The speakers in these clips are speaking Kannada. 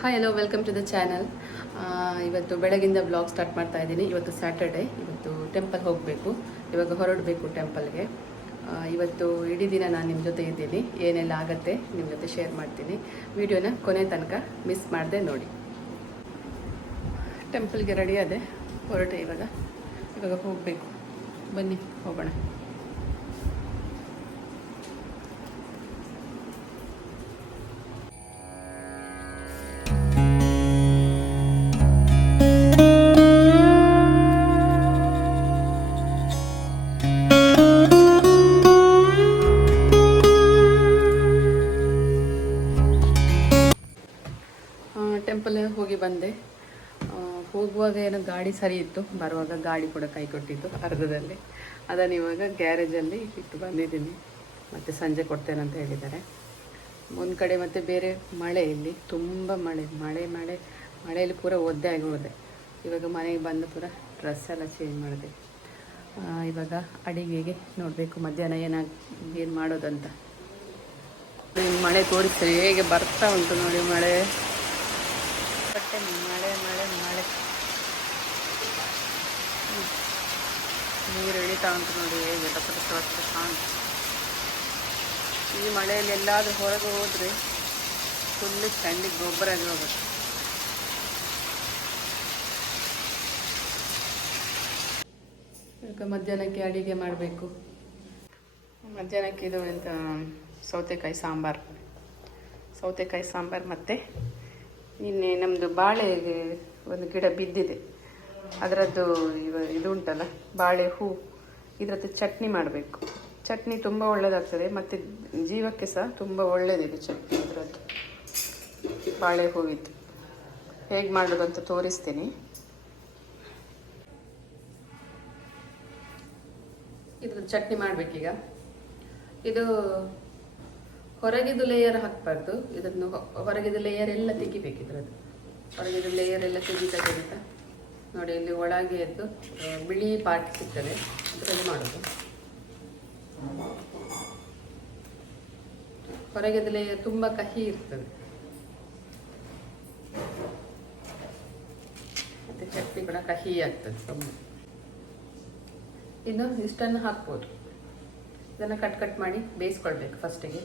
Hi hello welcome to the channel ಇವತ್ತು ಬೆಳಗಿಂದ ಬ್ಲಾಗ್ ಸ್ಟಾರ್ಟ್ ಮಾಡ್ತಾ ಇದ್ದೀನಿ. ಇವತ್ತು ಸ್ಯಾಟರ್ಡೆ ಇವತ್ತು ಟೆಂಪಲ್ ಹೋಗಬೇಕು. ಇವಾಗ ಹೊರಡಬೇಕು ಟೆಂಪಲ್ಗೆ ಇವತ್ತು ಇಡೀ ದಿನ ನಾನು ನಿಮ್ಮ ಜೊತೆ ಇದ್ದೀನಿ. ಏನೆಲ್ಲ ಆಗುತ್ತೆ ನಿಮ್ಮ ಜೊತೆ ಶೇರ್ ಮಾಡ್ತೀನಿ. ವಿಡಿಯೋನ ಕೊನೆ ತನಕ ಮಿಸ್ ಮಾಡದೆ ನೋಡಿ. ಟೆಂಪಲ್ಗೆ ರೆಡಿ ಅದೇ ಹೊರಟೆ ಇವಾಗ. ಇವಾಗ ಹೋಗಬೇಕು. ಬನ್ನಿ, ಹೋಗೋಣ. ಟೆಂಪಲ್ ಹೋಗಿ ಬಂದೆ. ಹೋಗುವಾಗ ಏನೋ ಗಾಡಿ ಸರಿ ಇತ್ತು. ಬರುವಾಗ ಗಾಡಿ ಕೂಡ ಕೈ ಕೊಟ್ಟಿತ್ತು ಅರ್ಧದಲ್ಲಿ. ಅದನ್ನು ಇವಾಗ ಗ್ಯಾರೇಜಲ್ಲಿ ಇಟ್ಟು ಬಂದಿದ್ದೀನಿ. ಮತ್ತು ಸಂಜೆ ಕೊಡ್ತೇನೆ ಅಂತ ಹೇಳಿದ್ದಾರೆ. ಒಂದು ಕಡೆ ಮತ್ತು ಬೇರೆ ಮಳೆ ಇಲ್ಲಿ. ತುಂಬ ಮಳೆ ಮಳೆ ಮಳೆ. ಮಳೆಯಲ್ಲಿ ಪೂರ ಒದ್ದೆ ಆಗಿ ಹೋದೆ. ಇವಾಗ ಮನೆಗೆ ಬಂದು ಪೂರ ಡ್ರೆಸ್ ಎಲ್ಲ ಚೇಂಜ್ ಮಾಡಿದೆ. ಇವಾಗ ಅಡಿಗೆಗೆ ನೋಡಬೇಕು ಮಧ್ಯಾಹ್ನ ಏನಾಗ ಏನು ಮಾಡೋದಂತ. ಮಳೆ ತೋರಿಸ್ತೇನೆ ಹೇಗೆ ಬರ್ತಾ ಉಂಟು ನೋಡಿ ಮಳೆ. ಬಟ್ಟೆ ಮಳೆ ಮಳೆ ಮಳೆ ನೀರು ಇಳಿತಾ ಉಂಟು ನೋಡಿ, ಹೇಗೆ ಟಪ ಕಾಣುತ್ತೆ ಈ ಮಳೆಯಲ್ಲಿ ಎಲ್ಲಾದರೂ ಹೊರಗೆ ಹೋದರೆ ಫುಲ್ಲು ಚಂಡಿಗೆ ಗೊಬ್ಬರ ಆಗಿ ಹೋಗುತ್ತೆ. ಮಧ್ಯಾಹ್ನಕ್ಕೆ ಅಡಿಗೆ ಮಾಡಬೇಕು. ಮಧ್ಯಾಹ್ನಕ್ಕೆ ಇದು ಎಂತ, ಸೌತೆಕಾಯಿ ಸಾಂಬಾರು. ಸೌತೆಕಾಯಿ ಸಾಂಬಾರು ಮತ್ತು ನಿನ್ನೆ ನಮ್ಮದು ಬಾಳೆ ಒಂದು ಗಿಡ ಬಿದ್ದಿದೆ. ಅದರದ್ದು ಇವ ಇದು ಉಂಟಲ್ಲ ಬಾಳೆ ಹೂ ಇದರದ್ದು ಚಟ್ನಿ ಮಾಡಬೇಕು. ಚಟ್ನಿ ತುಂಬ ಒಳ್ಳೆಯದಾಗ್ತದೆ ಮತ್ತು ಜೀವಕ್ಕೆ ಸಹ ತುಂಬ ಒಳ್ಳೆಯದಿದೆ ಚಟ್ನಿ ಇದರದ್ದು ಬಾಳೆ ಹೂವಿದ್ದು ಹೇಗೆ ಮಾಡೋದು ಅಂತ ತೋರಿಸ್ತೀನಿ. ಇದ್ರದ್ದು ಚಟ್ನಿ ಮಾಡಬೇಕೀಗ. ಇದು ಹೊರಗಿದು ಲೇಯರ್ ಹಾಕಬಾರ್ದು. ಇದನ್ನು ಹೊರಗಿದು ಲೇಯರ್ ಎಲ್ಲ ತೆಗಿಬೇಕು ಇದ್ರದ್ದು ಹೊರಗಿದು ಲೇಯರ್ ಎಲ್ಲ ತೆಗಿತಾ ತೆಗಿತಾ ನೋಡಿ, ಇಲ್ಲಿ ಒಳಗೆ ಎದ್ದು ಬಿಳಿ ಪಾಟ್ ಸಿಗ್ತದೆ. ಅದರಲ್ಲಿ ಮಾಡೋದು. ಹೊರಗಿದ ಲೇಯರ್ ತುಂಬ ಕಹಿ ಇರ್ತದೆ. ಮತ್ತೆ ಚಟ್ನಿ ಕೂಡ ಕಹಿ ಆಗ್ತದೆ ತುಂಬ. ಇನ್ನು ಇಷ್ಟನ್ನು ಹಾಕ್ಬೋದು. ಇದನ್ನು ಕಟ್ ಕಟ್ ಮಾಡಿ ಬೇಯಿಸ್ಕೊಳ್ಬೇಕು ಫಸ್ಟಿಗೆ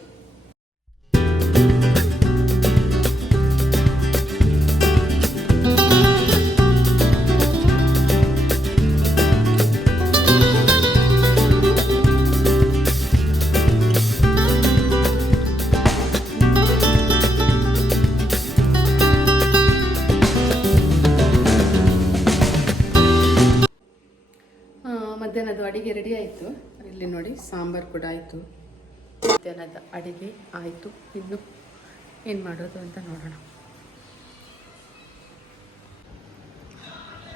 ಮಧ್ಯಾಹ್ನದ ಅಡಿಗೆ ರೆಡಿ ಆಯಿತು. ಇಲ್ಲಿ ನೋಡಿ ಸಾಂಬಾರು ಕೂಡ ಆಯಿತು. ಮಧ್ಯಾಹ್ನದ ಅಡಿಗೆ ಆಯಿತು. ಇನ್ನು ಏನು ಮಾಡೋದು ಅಂತ ನೋಡೋಣ.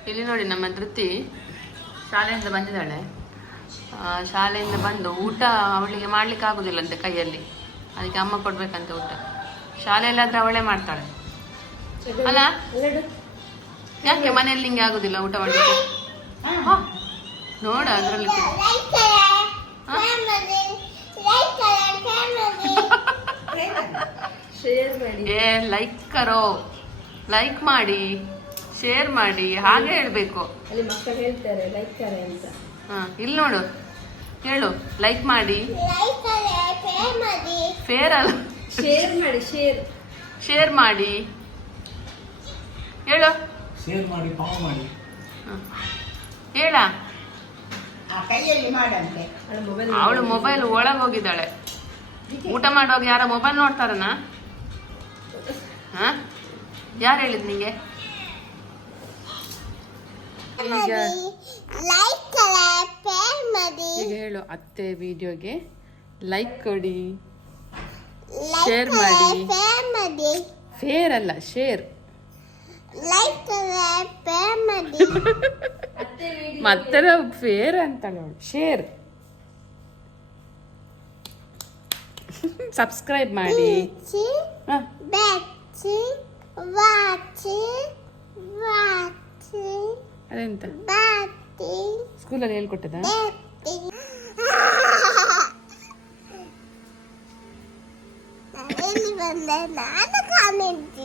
ಇಲ್ಲಿ ನೋಡಿ ನಮ್ಮ ಧೃತಿ ಶಾಲೆಯಿಂದ ಬಂದಿದ್ದಾಳೆ. ಶಾಲೆಯಿಂದ ಬಂದು ಊಟ ಅವಳಿಗೆ ಮಾಡ್ಲಿಕ್ಕೆ ಆಗೋದಿಲ್ಲ ಅಂತೆ ಕೈಯಲ್ಲಿ. ಅದಕ್ಕೆ ಅಮ್ಮ ಕೊಡ್ಬೇಕಂತ ಊಟ. ಶಾಲೆಯಲ್ಲಾದ್ರೆ ಅವಳೇ ಮಾಡ್ತಾಳೆ. ಅಲ್ಲ? ಯಾಕೆ ಮನೆಯಲ್ಲಿ ನಿಂಗೆ ಆಗೋದಿಲ್ಲ ಊಟ ಮಾಡಲಿಕ್ಕೆ? ನೋಡ ಅದರಲ್ಲಿ ಏ ಲೈಕ್ ಕರೋ. ಲೈಕ್ ಮಾಡಿ. ಶೇರ್ ಮಾಡಿ. ಹಾಗೆ ಹೇಳ್ಬೇಕು. ಅಲ್ಲಿ ಮಕ್ಕಳು ಹೇಳ್ತಾರೆ ಲೈಕ್ ಕರೆ ಅಂತ. ಹಾ ಇಲ್ಲಿ ನೋಡು. ಹೇಳು. ಲೈಕ್ ಮಾಡಿ. ಫೇರ್ ಅಲ್ಲ? ಶೇರ್ ಮಾಡಿ ಶೇರ್ ಶೇರ್ ಮಾಡಿ. ಹೇಳು. ಶೇರ್ ಮಾಡಿ ಪಾವ್ ಮಾಡಿ. ಹ. ಹೇಳ. ಕೈಯಲ್ಲಿ ಮಾಡಂತೆ. ಅವಳ ಮೊಬೈಲ್ ಒಳಗೆ ಹೋಗಿದ್ದಾಳೆ. ಊಟ ಮಾಡುವಾಗ ಯಾರ ಮೊಬೈಲ್ ನೋಡ್ತಾರನ? ಹಾ? ಯಾರು ಹೇಳಿದ್ ನಿಂಗೆ? ಈಗ ಹೇಳು ಅತ್ತೆ ವಿಡಿಯೋಗೆ ಲೈಕ್ ಕೊಡಿ. ಶೇರ್ ಮಾಡಿ. ಫೇರ್ ಅಲ್ಲ ಶೇರ್ ಮತ್ತೆ ಫೇರ್ ಅಂತಾಳೆ ಅವಳು ಶೇರ್ ಸಬ್ಸ್ಕ್ರೈಬ್ ಮಾಡಿ ಹ, ಅದೆಂತ ಸ್ಕೂಲಲ್ಲಿ ಹೇಳ್ಕೊಟ್ಟದ ಬಂದೆ ನಾನು ಕಾಣಿಸ್ತೀನಿ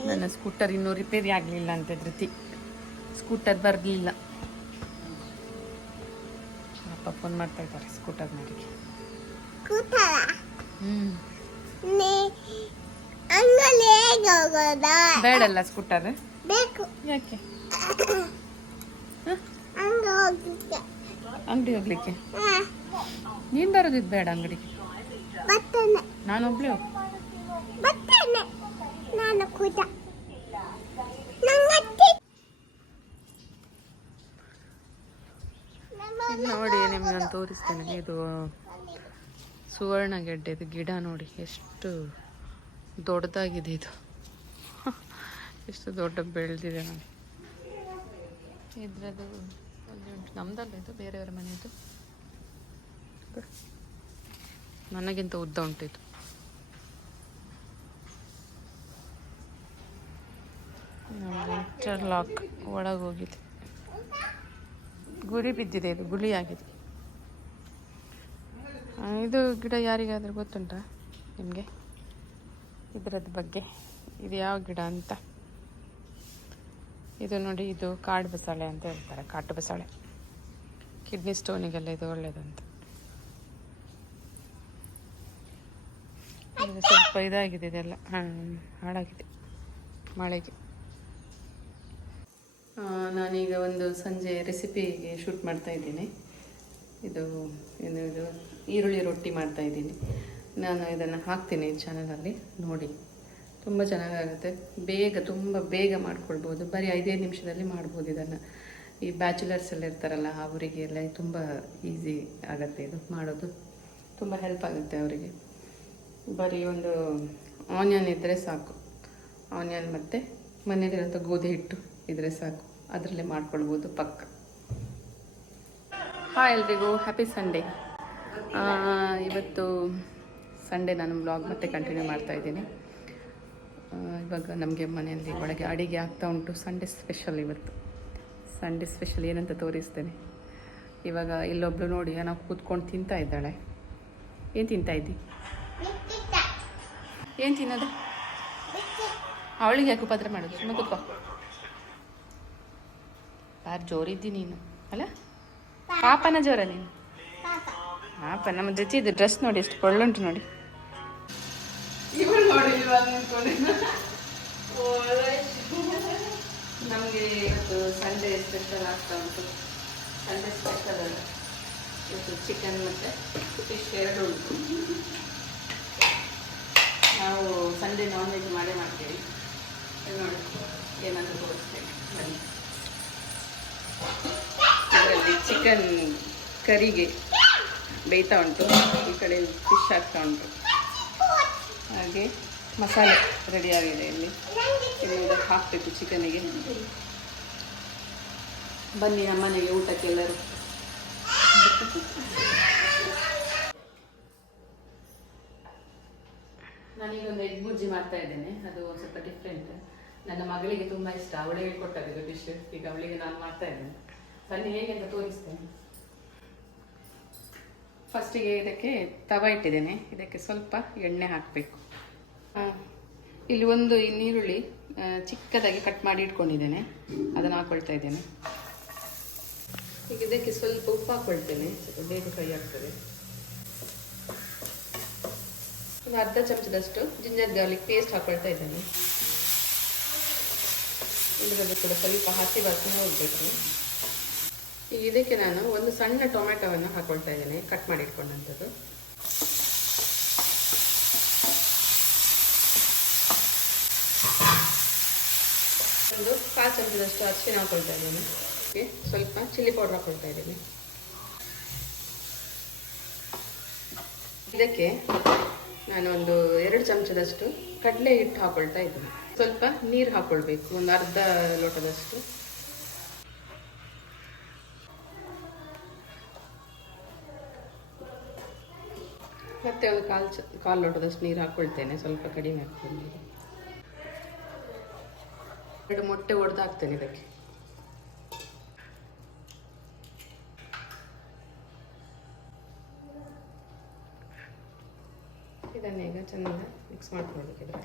ನನ್ನ ಸ್ಕೂಟರ್ ಇನ್ನೂ ರಿಪೇರಿ ಆಗಲಿಲ್ಲ ಅಂತ ಧೃತಿ. ಸ್ಕೂಟರ್ ಬರಲಿಲ್ಲ. ಅಪ್ಪ ಫೋನ್ ಮಾಡ್ತಾ ಇದ್ದಾರೆ ಸ್ಕೂಟರ್ ಮಾಡಿ ಬೇಡಲ್ಲ ಸ್ಕೂಟರ್ ಬೇಕು. ಯಾಕೆ? ಅಂಗಡಿ ಹೋಗ್ಲಿಕ್ಕೆ. ನೀನ್ ಬರೋದಿದ್ದು ಬೇಡ ಅಂಗಡಿಗೆ. ನಾನು ಒಬ್ಳೆ ಹೋಗ್ ಬರ್ತೇನೆ ನಾನು ನೋಡಿ ನಿಮ್ಗೆ ನಾನು ತೋರಿಸ್ತೇನೆ. ಇದು ಸುವರ್ಣ ಗೆಡ್ಡೆದು ಗಿಡ ನೋಡಿ. ಎಷ್ಟು ದೊಡ್ಡದಾಗಿದೆ ಇದು. ಎಷ್ಟು ದೊಡ್ಡ ಬೆಳೆದಿದೆ ನೋಡಿ. ಇದ್ರದ್ದು ಒಂದು ಉಂಟು. ನಮ್ದಲ್ಲ ಇದು ಬೇರೆಯವರ ಮನೆಯದು ನನಗಿಂತ ಉದ್ದ ಉಂಟು ಇದು. ಇಂಟರ್ಲಾಕ್ ಒಳಗೆ ಹೋಗಿದೆ. ಗುರಿ ಬಿದ್ದಿದೆ ಇದು, ಗುಳಿ ಆಗಿದೆ. ಇದು ಗಿಡ ಯಾರಿಗಾದ್ರೂ ಗೊತ್ತುಂಟಾ ನಿಮಗೆ? ಇದರದ್ದು ಬಗ್ಗೆ. ಇದು ಯಾವ ಗಿಡ ಅಂತ? ಇದು ನೋಡಿ, ಇದು ಕಾಡು ಬಸಳೆ ಅಂತ ಹೇಳ್ತಾರೆ, ಕಾಟು ಬಸಳೆ. ಕಿಡ್ನಿ ಸ್ಟೋನಿಗೆಲ್ಲ ಇದು ಒಳ್ಳೆಯದಂತ ಸ್ವಲ್ಪ ಇದಾಗಿದೆ ಇದೆಲ್ಲ. ಹಾಳಾಗಿದೆ. ಮಳೆಗೆ. ನಾನೀಗ ಒಂದು ಸಂಜೆ ರೆಸಿಪಿಗೆ ಶೂಟ್ ಮಾಡ್ತಾ ಇದ್ದೀನಿ. ಇದು ಏನು ಇದು? ಈರುಳ್ಳಿ ರೊಟ್ಟಿ ಮಾಡ್ತಾ ಇದ್ದೀನಿ. ನಾನು ಇದನ್ನು ಹಾಕ್ತೀನಿ ಚಾನಲಲ್ಲಿ, ನೋಡಿ. ತುಂಬ ಚೆನ್ನಾಗಾಗುತ್ತೆ. ಬೇಗ, ತುಂಬ ಬೇಗ ಮಾಡ್ಕೊಳ್ಬೋದು. ಬರೀ ಐದೈದು ನಿಮಿಷದಲ್ಲಿ ಮಾಡ್ಬೋದು ಇದನ್ನು. ಈ ಬ್ಯಾಚುಲರ್ಸ್ ಎಲ್ಲ ಇರ್ತಾರಲ್ಲ ಅವರಿಗೆಲ್ಲ ತುಂಬ ಈಸಿ ಆಗುತ್ತೆ ಇದು ಮಾಡೋದು. ತುಂಬ ಹೆಲ್ಪ್ ಆಗುತ್ತೆ ಅವರಿಗೆ. ಬರೀ ಒಂದು ಆನಿಯನ್ ಇದ್ದರೆ ಸಾಕು. ಆನಿಯನ್ ಮತ್ತು ಮನೇಲಿರೋಂಥ ಗೋಧಿ ಹಿಟ್ಟು ಇದ್ದರೆ ಸಾಕು. ಅದರಲ್ಲೇ ಮಾಡ್ಕೊಳ್ಬೋದು ಪಕ್ಕ. ಹಾಯ್ ಎಲ್ರಿಗೂ ಹ್ಯಾಪಿ ಸಂಡೇ ಇವತ್ತು ಸಂಡೇ ನಾನು ಬ್ಲಾಗ್ ಮತ್ತೆ ಕಂಟಿನ್ಯೂ ಮಾಡ್ತಾ ಇದ್ದೀನಿ. ಇವಾಗ ನಮಗೆ ಮನೆಯಲ್ಲಿ ಒಳಗೆ ಅಡಿಗೆ ಆಗ್ತಾ ಉಂಟು. ಸಂಡೇ ಸ್ಪೆಷಲ್ ಇವತ್ತು. ಸಂಡೇ ಸ್ಪೆಷಲ್ ಏನಂತ ತೋರಿಸ್ತೇನೆ. ಇವಾಗ ಇಲ್ಲೊಬ್ಳು ನೋಡಿ ನಾವು ಕೂತ್ಕೊಂಡು ತಿಂತಾ ಇದ್ದಾಳೆ. ಏನು ತಿಂತಾ ಇದ್ದಿ? ಏನು ತಿನ್ನೋದು? ಅವಳಿಗೆ ಯಾಕೆ ಉಪದ್ರ ಮಾಡೋದು? ಸುಮ್ಮನೆ ಕೂತ್ಕೋ. ಬಾರ್ ಜೋರಿದ್ದಿ ನೀನು? ಅಲ್ಲ? ಪಾಪನ ಜೋರ ನೀನು? ಪಾಪ. ನಮ್ಮ ಜೊತೆ ಇದು ಡ್ರೆಸ್ ನೋಡಿ, ಎಷ್ಟು ಕೊಳ್ಳುಂಟು ನೋಡಿ. ನಮಗೆ ಇವತ್ತು ಸಂಡೇ ಸ್ಪೆಷಲ್ ಆಗ್ತಾ ಉಂಟು. ಸಂಡೇ ಸ್ಪೆಷಲ್ ಅಲ್ಲ. ಇವತ್ತು ಚಿಕನ್ ಮತ್ತು ಫಿಶ್ ಎರಡು ಉಂಟು. ನಾವು ಸಂಡೇ ನಾನ್ ವೆಜ್ ಮಾಡೇ ಮಾಡ್ತೀವಿ. ನೋಡಿ, ಏನಾದರೂ ತೋರಿಸ್ತೇನೆ. ಬನ್ನಿ. ಇದರಲ್ಲಿ ಚಿಕನ್ ಕರಿಗೆ ಬೇಯ್ತಾ ಉಂಟು. ಈ ಕಡೆ ಫಿಶ್ ಆಗ್ತಾ ಉಂಟು. ಹಾಗೆ ಮಸಾಲೆ ರೆಡಿ ಆಗಿದೆ ಇಲ್ಲಿ. ಇನ್ನು ಹಾಕಬೇಕು ಚಿಕನಿಗೆ ಬನ್ನಿ ನಮ್ಮನೆಗೆ ಊಟಕ್ಕೆಲ್ಲರೂ. ನಾನೀಗ ಒಂದು ಎಗ್ ಬುರ್ಜಿ ಮಾಡ್ತಾ ಇದ್ದೇನೆ. ಅದು ಸ್ವಲ್ಪ ಡಿಫ್ರೆಂಟ್ ನನ್ನ ಮಗಳಿಗೆ ತುಂಬ ಇಷ್ಟ. ಅವಳಿಗೆ ಹೇಳ್ಕೊಟ್ಟದ್ದು ಇದು ಡಿಶ್ ಈಗ ಅವಳಿಗೆ ನಾನು ಮಾಡ್ತಾ ಇದ್ದೇನೆ. ಬನ್ನಿ ಹೇಗೆ ಅಂತ ತೋರಿಸ್ತೇನೆ. ಫಸ್ಟಿಗೆ ಇದಕ್ಕೆ ತವ ಇಟ್ಟಿದ್ದೇನೆ. ಇದಕ್ಕೆ ಸ್ವಲ್ಪ ಎಣ್ಣೆ ಹಾಕಬೇಕು. ಇಲ್ಲಿ ಒಂದು ಈ ನೀರುಳ್ಳಿ ಚಿಕ್ಕದಾಗಿ ಕಟ್ ಮಾಡಿ ಇಟ್ಕೊಂಡಿದ್ದೇನೆ. ಅದನ್ನು ಹಾಕೊಳ್ತಾ ಇದ್ದೇನೆ. ಈಗ ಇದಕ್ಕೆ ಸ್ವಲ್ಪ ಉಪ್ಪು ಹಾಕೊಳ್ತೇನೆ. ಸ್ವಲ್ಪ ಬೇಗ ಫ್ರೈ ಆಗ್ತದೆ. ಒಂದು ಅರ್ಧ ಚಮಚದಷ್ಟು ಜಿಂಜರ್ ಗಾರ್ಲಿಕ್ ಪೇಸ್ಟ್ ಹಾಕೊಳ್ತಾ ಇದ್ದೇನೆ. ಇದರಲ್ಲಿ ಕೂಡ ಸ್ವಲ್ಪ ಹಸಿ ವಾಸನೆ ಹೋಗ್ಬೇಕು ಈಗ ಇದಕ್ಕೆ ನಾನು ಒಂದು ಸಣ್ಣ ಟೊಮೆಟೊವನ್ನು ಹಾಕೊಳ್ತಾ ಇದ್ದೇನೆ, ಕಟ್ ಮಾಡಿ ಇಟ್ಕೊಂಡಂಥದ್ದು ಒಂದು ಕಾಲು ಚಮಚದಷ್ಟು ಅರಿಶಿನ ಹಾಕೊಳ್ತಾ ಇದ್ದೇನೆ. ಸ್ವಲ್ಪ ಚಿಲ್ಲಿ ಪೌಡರ್ ಹಾಕೊಳ್ತಾ ಇದ್ದೀನಿ. ಇದಕ್ಕೆ ನಾನು ಒಂದು ಎರಡು ಚಮಚದಷ್ಟು ಕಡಲೆ ಹಿಟ್ಟು ಹಾಕೊಳ್ತಾ ಇದ್ದೀನಿ. ಸ್ವಲ್ಪ ನೀರು ಹಾಕೊಳ್ಬೇಕು, ಒಂದು ಅರ್ಧ ಲೋಟದಷ್ಟು. ಮತ್ತೆ ಒಂದು ಕಾಲು ಚ, ಕಾಲು ಲೋಟದಷ್ಟು ನೀರು ಹಾಕ್ಕೊಳ್ತೇನೆ ಸ್ವಲ್ಪ ಕಡಿಮೆ ಹಾಕ್ತೀನಿ. ಎರಡು ಮೊಟ್ಟೆ ಒಡೆದು ಹಾಕ್ತೇನೆ ಇದಕ್ಕೆ. ಇದನ್ನ ಈಗ ಚೆನ್ನಾಗಿ ಮಿಕ್ಸ್ ಮಾಡ್ಕೊಳ್ಬೇಕು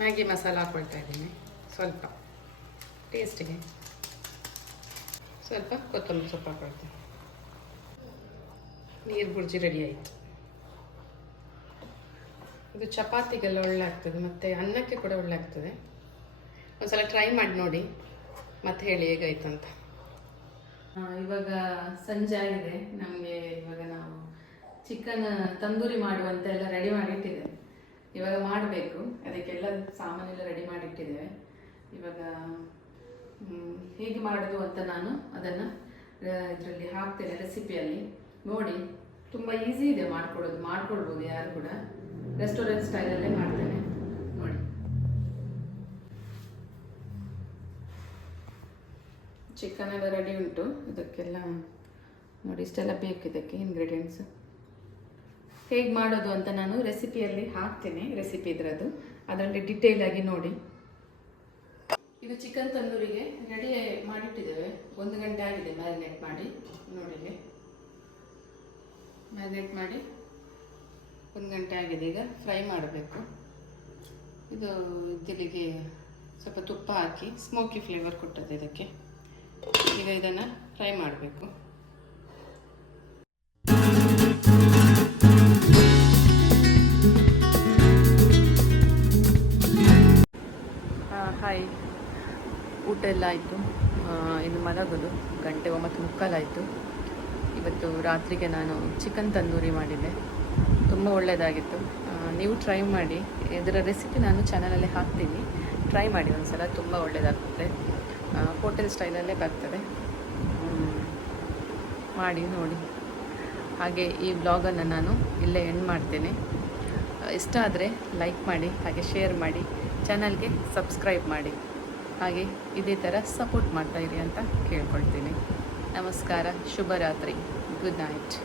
ಮ್ಯಾಗಿ ಮಸಾಲ ಹಾಕ್ಕೊಳ್ತಾ ಇದ್ದೀನಿ. ಸ್ವಲ್ಪ. ಟೇಸ್ಟಿಗೆ ಸ್ವಲ್ಪ ಕೊತ್ತಂಬರಿ ಸೊಪ್ಪು ಹಾಕ್ಕೊಳ್ತೀನಿ ನೀರು ಬುರ್ಜಿ ರೆಡಿ ಆಯಿತು. ಇದು ಚಪಾತಿಗೆಲ್ಲ ಒಳ್ಳೆ ಆಗ್ತದೆ ಮತ್ತು ಅನ್ನಕ್ಕೆ ಕೂಡ ಒಳ್ಳೆ ಆಗ್ತದೆ ಒಂದ್ಸಲ ಟ್ರೈ ಮಾಡಿ ನೋಡಿ, ಮತ್ತೆ ಹೇಳಿ ಹೇಗಾಯ್ತು ಅಂತ. ಇವಾಗ ಸಂಜೆ ಆಗಿದೆ. ನಮಗೆ ಇವಾಗ ನಾವು ಚಿಕನ್ ತಂದೂರಿ ಮಾಡುವಂತ ಎಲ್ಲ ರೆಡಿ ಮಾಡಿಟ್ಟಿದ್ದೇವೆ. ಇವಾಗ ಮಾಡಬೇಕು. ಅದಕ್ಕೆಲ್ಲ ಸಾಮಾನೆಲ್ಲ ರೆಡಿ ಮಾಡಿಟ್ಟಿದ್ದೇವೆ. ಇವಾಗ ಹೇಗೆ ಮಾಡೋದು ಅಂತ ನಾನು ಅದನ್ನು ಇದರಲ್ಲಿ ಹಾಕ್ತೇನೆ ರೆಸಿಪಿಯಲ್ಲಿ ನೋಡಿ, ತುಂಬ ಈಸಿ ಇದೆ ಮಾಡ್ಕೊಳ್ಳೋದು ಮಾಡ್ಕೊಳ್ಬೋದು ಯಾರು ಕೂಡ. ರೆಸ್ಟೋರೆಂಟ್ ಸ್ಟೈಲಲ್ಲೇ ಮಾಡ್ತೇನೆ. ನೋಡಿ. ಚಿಕನ್ ಎಲ್ಲ ರೆಡಿ ಉಂಟು. ಇದಕ್ಕೆಲ್ಲ ನೋಡಿ, ಇಷ್ಟೆಲ್ಲ ಬೇಕು ಇದಕ್ಕೆ ಇಂಗ್ರೀಡಿಯೆಂಟ್ಸ್ ಹೇಗೆ ಮಾಡೋದು ಅಂತ ನಾನು ರೆಸಿಪಿಯಲ್ಲಿ ಹಾಕ್ತೇನೆ, ರೆಸಿಪಿ ಇದರದ್ದು. ಅದರಲ್ಲಿ ಡಿಟೇಲ್ ಆಗಿ ನೋಡಿ. ಇದು ಚಿಕನ್ ತಂದೂರಿಗೆ ರೆಡಿ ಮಾಡಿಟ್ಟಿದ್ದೇವೆ. ಒಂದು ಗಂಟೆ ಆಗಿದೆ ಮ್ಯಾರಿನೇಟ್ ಮಾಡಿ. ನೋಡಿ ಮ್ಯಾರಿನೇಟ್ ಮಾಡಿ. ಒಂದು ಗಂಟೆ ಆಗಿದೆ ಈಗ ಫ್ರೈ ಮಾಡಬೇಕು. ಇದು ಇದಿಲಿಗೆ ಸ್ವಲ್ಪ ತುಪ್ಪ ಹಾಕಿ ಸ್ಮೋಕಿ ಫ್ಲೇವರ್ ಕೊಟ್ಟದ್ದು ಇದಕ್ಕೆ. ಈಗ ಇದನ್ನು ಫ್ರೈ ಮಾಡಬೇಕು. ಹಾಯ್ ಊಟ ಎಲ್ಲ ಆಯಿತು. ಇನ್ನು ಮಲಗೋದು. ಗಂಟೆ ಒಂಬತ್ತು ಮುಕ್ಕಾಲಾಯಿತು. ಇವತ್ತು ರಾತ್ರಿಗೆ ನಾನು ಚಿಕನ್ ತಂದೂರಿ ಮಾಡಿದ್ದೆ. ತುಂಬ ಒಳ್ಳೆಯದಾಗಿತ್ತು ನೀವು ಟ್ರೈ ಮಾಡಿ. ಇದರ ರೆಸಿಪಿ ನಾನು ಚಾನಲಲ್ಲಿ ಹಾಕ್ತೀನಿ. ಟ್ರೈ ಮಾಡಿ ಒಂದ್ಸಲ. ತುಂಬ ಒಳ್ಳೆಯದಾಗುತ್ತೆ ಹೋಟೆಲ್ ಸ್ಟೈಲಲ್ಲೇ ಬರ್ತದೆ. ಮಾಡಿ ನೋಡಿ. ಹಾಗೆ ಈ ಬ್ಲಾಗನ್ನು ನಾನು ಇಲ್ಲೇ ಎಂಡ್ ಮಾಡ್ತೇನೆ. ಇಷ್ಟ ಆದರೆ ಲೈಕ್ ಮಾಡಿ, ಹಾಗೆ ಶೇರ್ ಮಾಡಿ. ಚಾನಲ್ಗೆ ಸಬ್ಸ್ಕ್ರೈಬ್ ಮಾಡಿ. ಹಾಗೆ ಇದೇ ಥರ ಸಪೋರ್ಟ್ ಮಾಡ್ತಾಯಿರಿ ಅಂತ ಕೇಳ್ಕೊಳ್ತೀನಿ. ನಮಸ್ಕಾರ ಶುಭರಾತ್ರಿ. Good night.